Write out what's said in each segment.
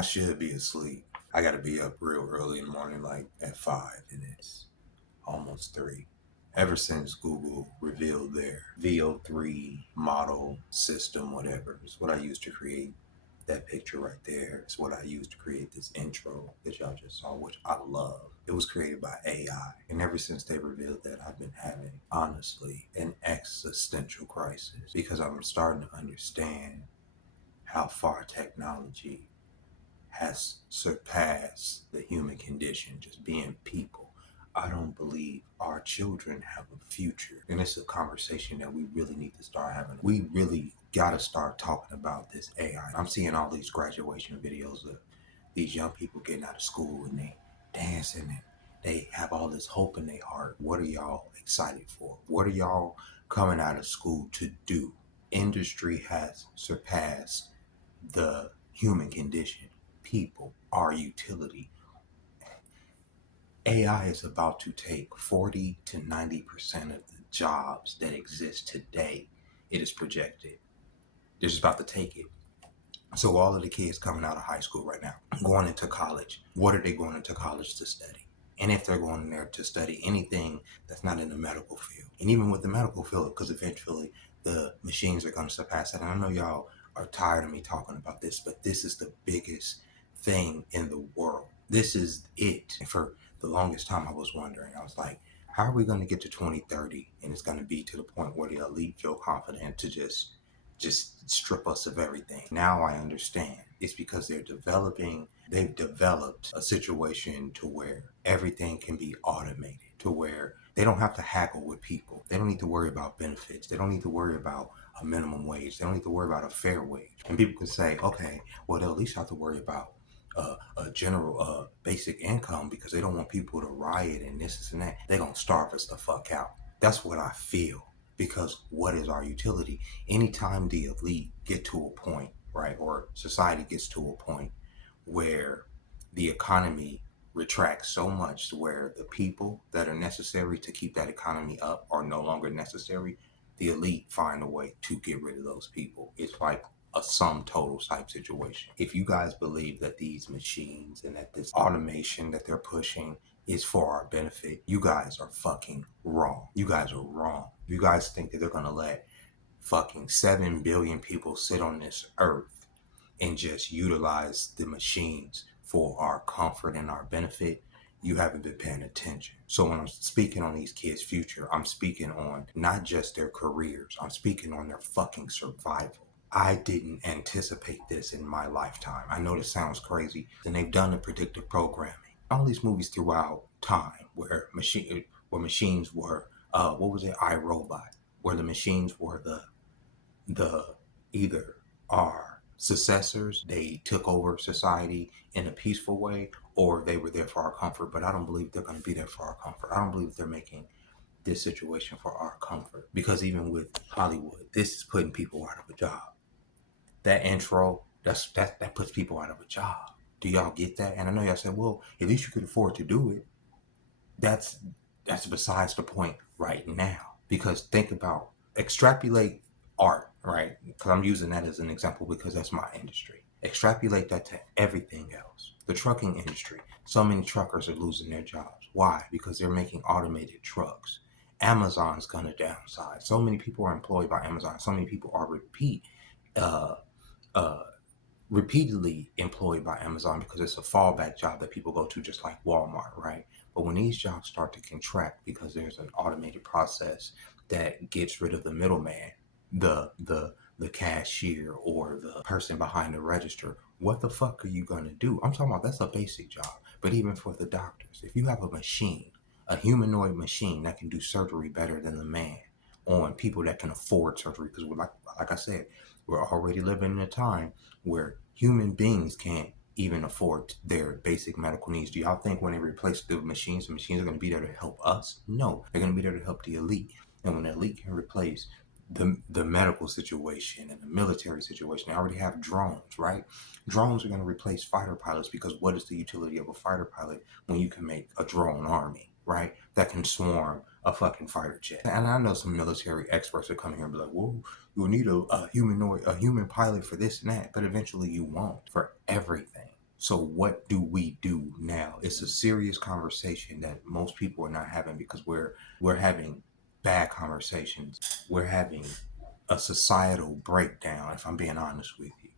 I should be asleep. I gotta be up real early in the morning, like at 5, and it's almost 3. Ever since Google revealed their VO3 model system, whatever, is what I used to create that picture right there. It's what I used to create this intro that y'all just saw, which I love. It was created by AI. And ever since they revealed that, I've been having, honestly, an existential crisis because I'm starting to understand how far technology has surpassed the human condition, just being people. I don't believe our children have a future. And it's a conversation that we really need to start having. We really got to start talking about this AI. I'm seeing all these graduation videos of these young people getting out of school and they dancing and they have all this hope in their heart. What are y'all excited for? What are y'all coming out of school to do? Industry has surpassed the human condition. People, our utility. AI is about to take 40 to 90% of the jobs that exist today. It is projected. They're just about to take it. So all of the kids coming out of high school right now, going into college, what are they going into college to study? And if they're going in there to study anything that's not in the medical field, and even with the medical field, because eventually the machines are going to surpass that. And I know y'all are tired of me talking about this, but this is the biggest thing in the world. This is it. And for the longest time, I was wondering, I was like, how are we going to get to 2030 and it's going to be to the point where the elite feel confident to just strip us of everything? Now I understand. It's because they've developed a situation to where everything can be automated, to where they don't have to haggle with people. They don't need to worry about benefits. They don't need to worry about a minimum wage. They don't need to worry about a fair wage. And people can say, okay, well, they'll at least have to worry about a general basic income because they don't want people to riot and this and that. They're going to starve us the fuck out. That's what I feel. Because what is our utility? Anytime the elite get to a point, right, or society gets to a point where the economy retracts so much to where the people that are necessary to keep that economy up are no longer necessary, the elite find a way to get rid of those people. It's like a sum total type situation. If you guys believe that these machines and that this automation that they're pushing is for our benefit, you guys are fucking wrong. You guys are wrong. You guys think that they're gonna let fucking 7 billion people sit on this earth and just utilize the machines for our comfort and our benefit? You haven't been paying attention. So when I'm speaking on these kids' future, I'm speaking on not just their careers, I'm speaking on their fucking survival. I didn't anticipate this in my lifetime. I know this sounds crazy, and they've done the predictive programming. All these movies throughout time where machines were what was it, iRobot, where the machines were the either our successors, they took over society in a peaceful way, or they were there for our comfort. But I don't believe they're going to be there for our comfort. I don't believe they're making this situation for our comfort, because even with Hollywood, this is putting people out of a job. That intro, that puts people out of a job. Do y'all get that? And I know y'all said, well, at least you could afford to do it. That's besides the point right now. Because think about, extrapolate art, right? Because I'm using that as an example because that's my industry. Extrapolate that to everything else. The trucking industry. So many truckers are losing their jobs. Why? Because they're making automated trucks. Amazon's gonna downsize. So many people are employed by Amazon. So many people are uh, uh, repeatedly employed by Amazon because it's a fallback job that people go to, just like Walmart, right? But when these jobs start to contract because there's an automated process that gets rid of the middleman, the cashier or the person behind the register, what the fuck are you gonna do? I'm talking about, that's a basic job. But even for the doctors, if you have a machine, a humanoid machine that can do surgery better than the man on people that can afford surgery, because like I said, we're already living in a time where human beings can't even afford their basic medical needs. Do y'all think when they replace the machines are going to be there to help us? No, they're going to be there to help the elite. And when the elite can replace the medical situation and the military situation, they already have drones, right? Drones are going to replace fighter pilots, because what is the utility of a fighter pilot when you can make a drone army, right? That can swarm a fucking fighter jet. And I know some military experts are coming here and be like, whoa, you'll need a human pilot for this and that, but eventually you won't for everything. So what do we do now? It's a serious conversation that most people are not having because we're having bad conversations. We're having a societal breakdown, if I'm being honest with you.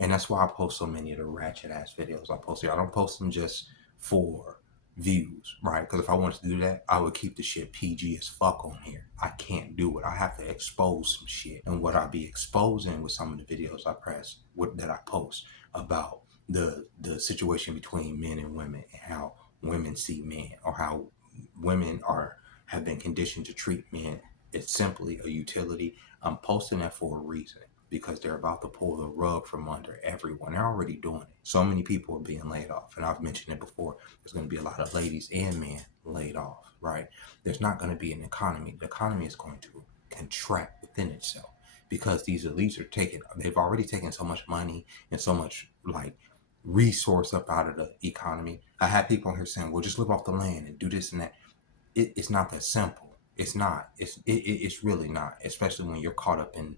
And that's why I post so many of the ratchet ass videos I post here. I don't post them just for views, right? Because if I wanted to do that, I would keep the shit PG as fuck on here. I can't do it. I have to expose some shit. And what I be exposing with some of the videos that I post about the situation between men and women and how women see men, or how women are have been conditioned to treat men as simply a utility. I'm posting that for a reason, because they're about to pull the rug from under everyone. They're already doing it. So many people are being laid off. And I've mentioned it before. There's going to be a lot of ladies and men laid off, right? There's not going to be an economy. The economy is going to contract within itself because these elites they've already taken so much money and so much like resource up out of the economy. I had people on here saying, well, just live off the land and do this and that. It's not that simple. It's not. It's really not, especially when you're caught up in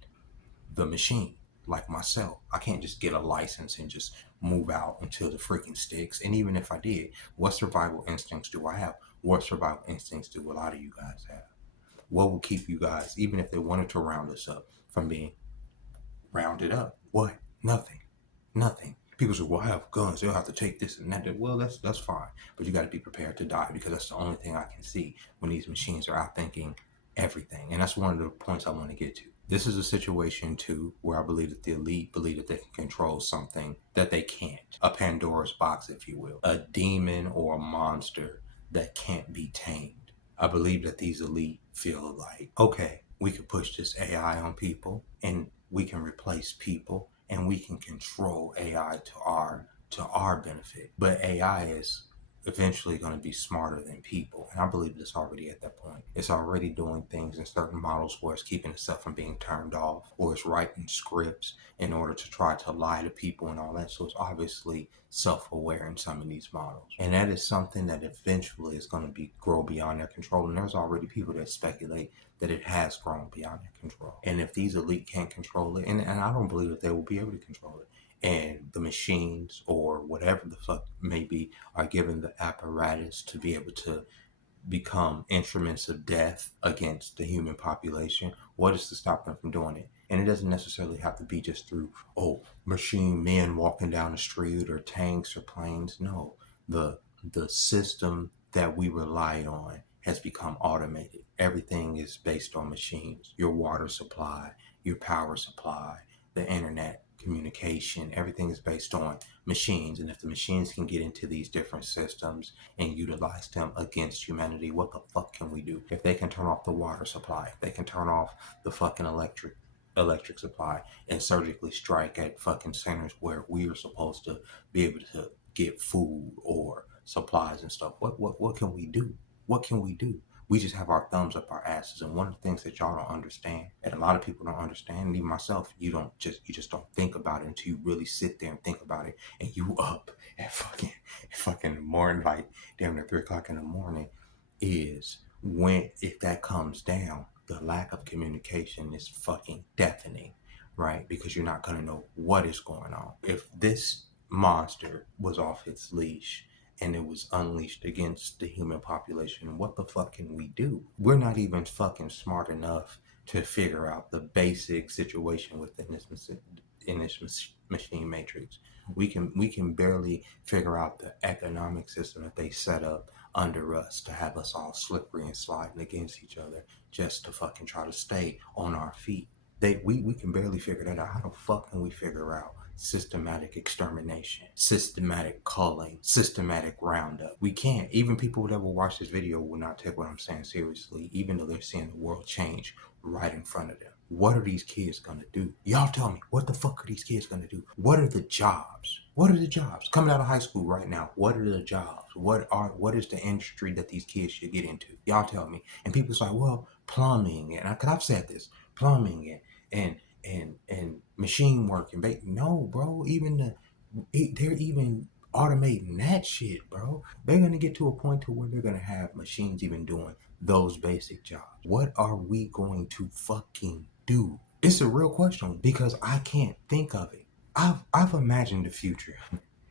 the machine, like myself. I can't just get a license and just move out until the freaking sticks. And even if I did, what survival instincts do I have? What survival instincts do a lot of you guys have? What will keep you guys, even if they wanted to round us up, from being rounded up? What? Nothing. Nothing. People say, well, I have guns. They'll have to take this and that. Well, that's fine. But you got to be prepared to die, because that's the only thing I can see when these machines are outthinking everything. And that's one of the points I want to get to. This is a situation, too, where I believe that the elite believe that they can control something that they can't. A Pandora's box, if you will. A demon or a monster that can't be tamed. I believe that these elite feel like, okay, we could push this AI on people and we can replace people and we can control AI to our benefit. But AI is eventually going to be smarter than people, and I believe it's already at that point. It's already doing things in certain models where it's keeping itself from being turned off, or it's writing scripts in order to try to lie to people and all that. So it's obviously self-aware in some of these models, and that is something that eventually is going to be grow beyond their control. And there's already people that speculate that it has grown beyond their control. And if these elite can't control it, and I don't believe that they will be able to control it, and the machines or whatever the fuck may be are given the apparatus to be able to become instruments of death against the human population, what is to stop them from doing it? And it doesn't necessarily have to be just through, machine men walking down the street or tanks or planes. No, the system that we rely on has become automated. Everything is based on machines. Your water supply, your power supply, the internet, communication, everything is based on machines. And if the machines can get into these different systems and utilize them against humanity, what the fuck can we do? If they can turn off the water supply, if they can turn off the fucking electric supply and surgically strike at fucking centers where we are supposed to be able to get food or supplies and stuff, what can we do? What can we do? We just have our thumbs up our asses. And one of the things that y'all don't understand, and a lot of people don't understand, and even myself, you just don't think about it until you really sit there and think about it, and you up at fucking morning, like damn near 3 o'clock in the morning, is when, if that comes down, the lack of communication is fucking deafening, right? Because you're not gonna know what is going on. If this monster was off its leash and it was unleashed against the human population, what the fuck can we do? We're not even fucking smart enough to figure out the basic situation within this machine matrix. We can barely figure out the economic system that they set up under us to have us all slippery and sliding against each other just to fucking try to stay on our feet. We can barely figure that out. How the fuck can we figure out systematic extermination, systematic culling, systematic roundup? We can't. Even people that will watch this video will not take what I'm saying seriously, even though they're seeing the world change right in front of them. What are these kids gonna do? Y'all tell me, what the fuck are these kids gonna do? What are the jobs? What are the jobs? Coming out of high school right now, what are the jobs? What is the industry that these kids should get into? Y'all tell me. And people say, well, plumbing, and cause I've said this, plumbing and machine work and no, bro, they're even automating that shit, bro. They're gonna get to a point to where they're gonna have machines even doing those basic jobs. What are we going to fucking do? It's a real question because I can't think of it. I've imagined the future.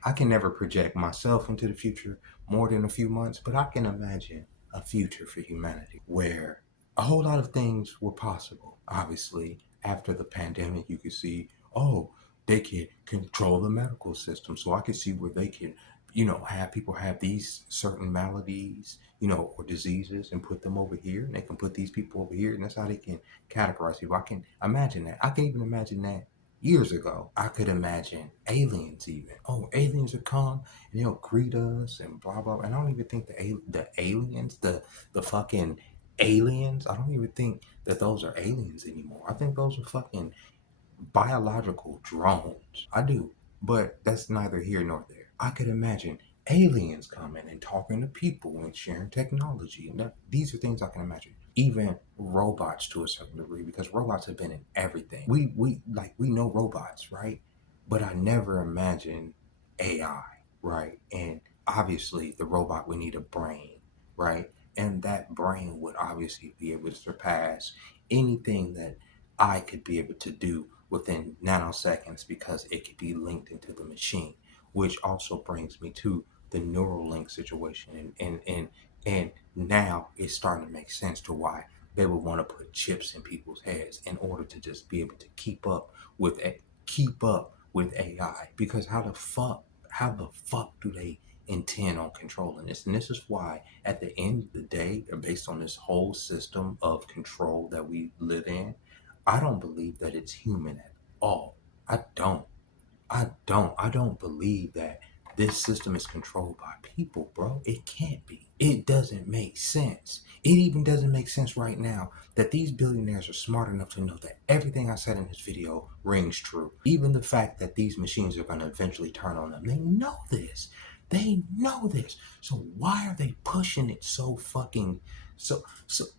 I can never project myself into the future more than a few months, but I can imagine a future for humanity where a whole lot of things were possible. Obviously, after the pandemic, you could see, oh, they can control the medical system. So I could see where they can, have people have these certain maladies, or diseases and put them over here. And they can put these people over here. And that's how they can categorize people. I can imagine that. I can even imagine that years ago. I could imagine aliens even. Oh, aliens would come and they'll greet us and blah, blah. And I don't even think the aliens, the fucking aliens, I don't even think that those are aliens anymore. I think those are fucking biological drones. I do, but that's neither here nor there. I could imagine aliens coming and talking to people and sharing technology, and these are things I can imagine. Even robots to a certain degree, because robots have been in everything. We know robots, right? But I never imagined AI, right? And obviously, the robot would need a brain, right? And that brain would obviously be able to surpass anything that I could be able to do within nanoseconds because it could be linked into the machine, which also brings me to the neural link situation. And now it's starting to make sense to why they would want to put chips in people's heads in order to just be able to keep up with AI. Because how the fuck do they intend on controlling this? And this is why at the end of the day, based on this whole system of control that we live in, I don't believe that it's human at all. I don't. I don't believe that this system is controlled by people, bro. It can't be. It doesn't make sense. It even doesn't make sense right now that these billionaires are smart enough to know that everything I said in this video rings true. Even the fact that these machines are going to eventually turn on them. They know this. They know this. So why are they pushing it so fucking so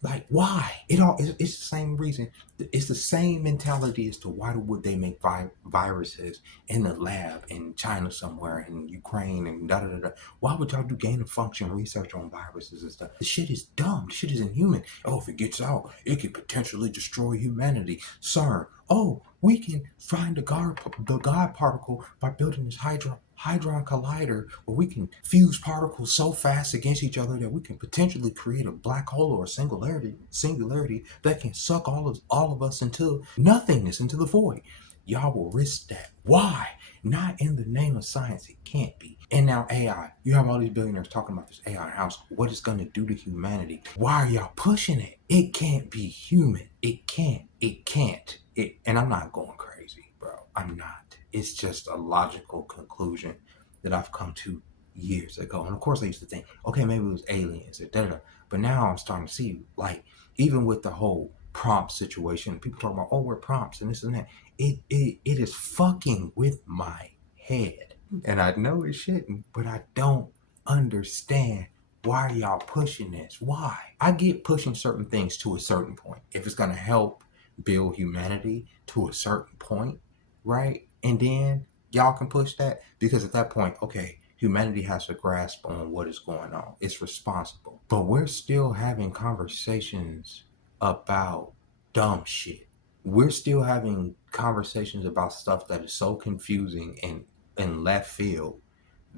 like why? It's the same reason. It's the same mentality as to why would they make viruses in the lab in China somewhere, in Ukraine, and da da da da. Why would y'all do gain of function research on viruses and stuff? This shit is dumb. This shit is inhuman. Oh, if it gets out, it could potentially destroy humanity. CERN. Oh, we can find the God particle by building this Hadron Collider, where we can fuse particles so fast against each other that we can potentially create a black hole or a singularity that can suck all of us into nothingness, into the void. Y'all will risk that. Why? Not in the name of science. It can't be. And now AI. You have all these billionaires talking about this AI house. What it's going to do to humanity. Why are y'all pushing it? It can't be human. It can't. It can't. And I'm not going crazy, bro. I'm not. It's just a logical conclusion that I've come to years ago. And of course, I used to think, okay, maybe it was aliens or da da. But now I'm starting to see, like, even with the whole prompt situation, people talk about, oh, we're prompts and this and that. It is fucking with my head. And I know it shouldn't, but I don't understand why are y'all pushing this? Why? I get pushing certain things to a certain point. If it's gonna help build humanity to a certain point, right? And then y'all can push that because at that point, okay, humanity has to grasp on what is going on. It's responsible. But we're still having conversations about dumb shit. We're still having conversations about stuff that is so confusing and left field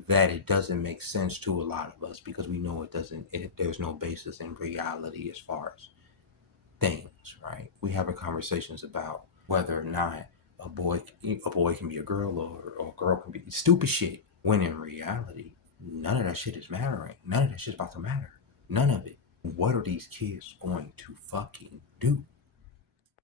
that it doesn't make sense to a lot of us because we know there's no basis in reality as far as things, right? We having conversations about whether or not a boy can be a girl or a girl can be stupid shit, when in reality none of that shit is mattering. None of that shit's about to matter. None of it. What are these kids going to fucking do?